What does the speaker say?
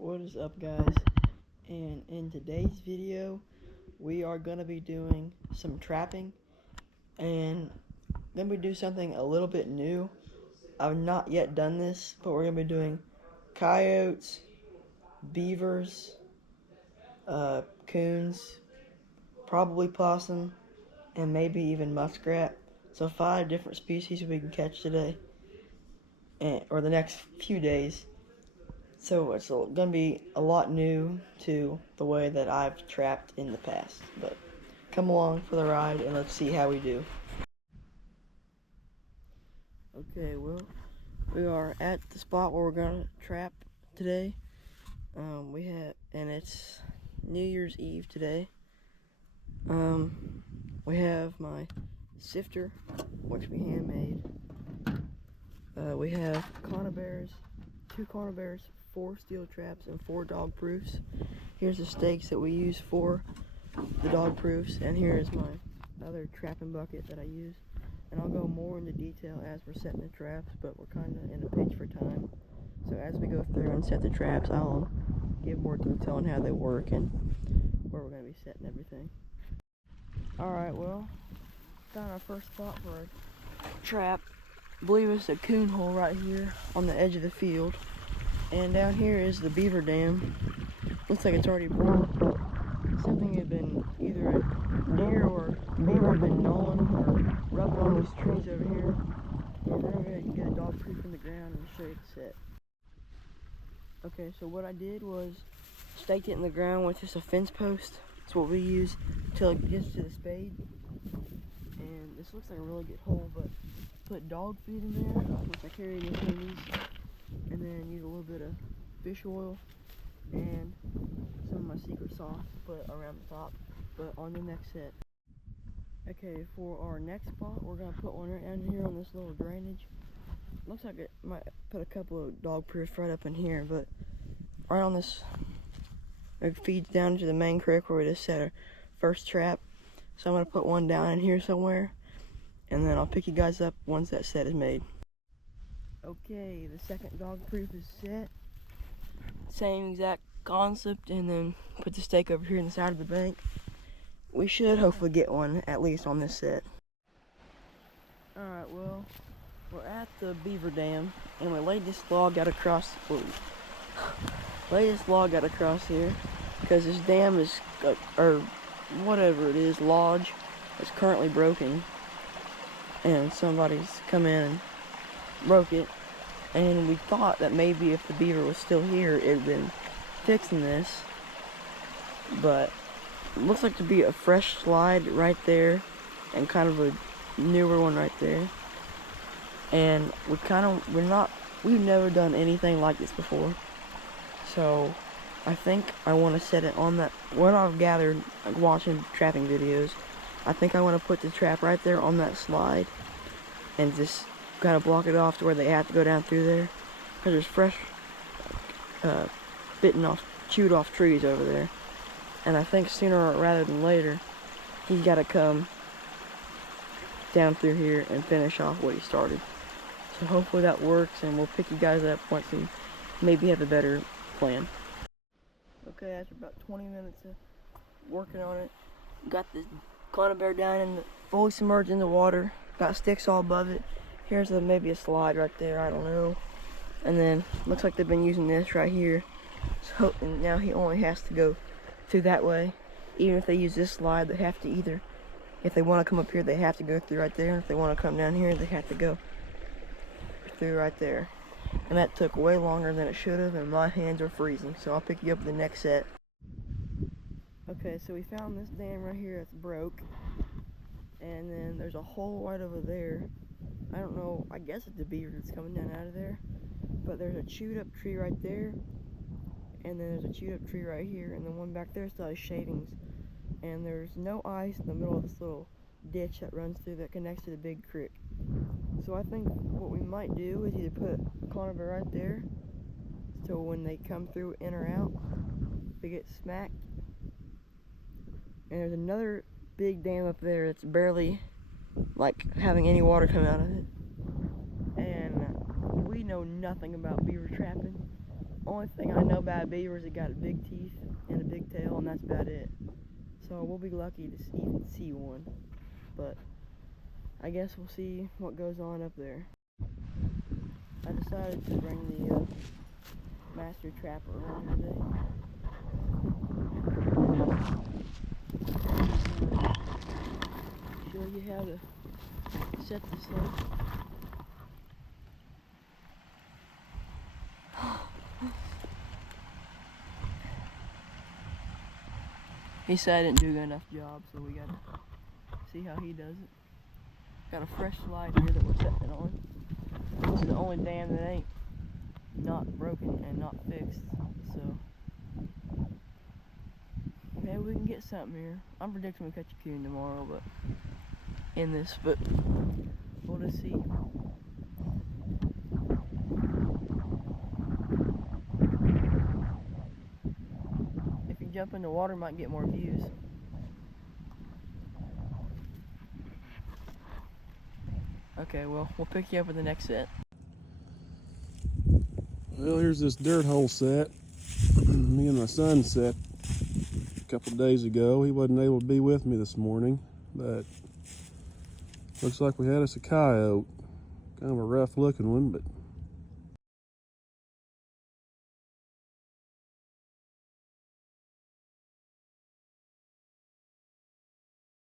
What is up, guys? And in today's video we are going to be doing some trapping, and then we do something a little bit new. I've not yet done this, but we're going to be doing coyotes, beavers, coons, probably possum, and maybe even muskrat. So 5 different species we can catch today, or the next few days. So it's going to be a lot new to the way that I've trapped in the past. But come along for the ride and let's see how we do. Okay, well, we are at the spot where we're going to trap today. And it's New Year's Eve today. We have my sifter, which we handmade. We have conibears, 2 conibears, 4 steel traps, and 4 dog proofs. Here's the stakes that we use for the dog proofs, and here is my other trapping bucket that I use. And I'll go more into detail as we're setting the traps, but we're kind of in a pinch for time. So as we go through and set the traps, I'll give more detail on how they work and where we're going to be setting everything. Alright, well, found our first spot for a trap. I believe it's a coon hole right here on the edge of the field. And down here is the beaver dam. Looks like it's already broke. Something had been, either a deer or beaver had been gnawing or rubbing on these trees over here. And then I'm going to get a dog proof in the ground and show you the set. Okay, so what I did was staked it in the ground with just a fence post. That's what we use until it gets to the spade. And this looks like a really good hole, but put dog food in there, which I carry in this one, and then use a little bit of fish oil and some of my secret sauce put around the top, but on the next set. Okay, for our next spot, we're going to put one right down here on this little drainage. Looks like it might put a couple of dog proofs right up in here, but right on this, it feeds down to the main creek where we just set our first trap. So I'm going to put one down in here somewhere, and then I'll pick you guys up once that set is made. Okay, the second dog proof is set. Same exact concept, and then put the stake over here in the side of the bank. We should hopefully get one, at least on this set. Alright, well, we're at the beaver dam, and we laid this log out across, here, because this dam is, or whatever it is, lodge, is currently broken. And somebody's come in and broke it, and we thought that maybe if the beaver was still here, it had been fixing this, but it looks like to be a fresh slide right there, and kind of a newer one right there. And we've never done anything like this before, so I think I want to set it on that. What I've gathered, like watching trapping videos, I think I want to put the trap right there on that slide and just kind of block it off to where they have to go down through there, because there's fresh chewed off trees over there. And I think sooner rather than later, he's got to come down through here and finish off what he started. So hopefully that works, and we'll pick you guys up once we maybe have a better plan. Okay, after about 20 minutes of working on it, got the conibear down and fully submerged in the water. Got sticks all above it. Here's maybe a slide right there, I don't know. And then looks like they've been using this right here. So and now he only has to go through that way. Even if they use this slide, they have to either, if they want to come up here, they have to go through right there. And if they want to come down here, they have to go through right there. And that took way longer than it should have, and my hands are freezing. So I'll pick you up with the next set. Okay, so we found this dam right here that's broke. And then there's a hole right over there. I don't know, I guess it's the beaver that's coming down out of there. But there's a chewed up tree right there. And then there's a chewed up tree right here. And then one back there still has shavings. And there's no ice in the middle of this little ditch that runs through that connects to the big creek. So I think what we might do is either put a conibear right there, so when they come through in or out, they get smacked. And there's another big dam up there that's barely like having any water come out of it. And we know nothing about beaver trapping. only thing I know about a beaver is it got big teeth and a big tail, and that's about it. So we'll be lucky to even see one. But I guess we'll see what goes on up there. I decided to bring the master trapper along today. Show you how to set this thing. He said I didn't do a good enough job, so we gotta see how he does it. Got a fresh slide here that we're setting it on. This is the only dam that ain't not broken and not fixed, so maybe we can get something here. I'm predicting we catch a coon tomorrow, but we'll just see. If you jump in the water, might get more views. Okay, well, we'll pick you up with the next set. Well, here's this dirt hole set. Me and my son set a couple days ago. He wasn't able to be with me this morning, but looks like we had us a coyote. Kind of a rough looking one, but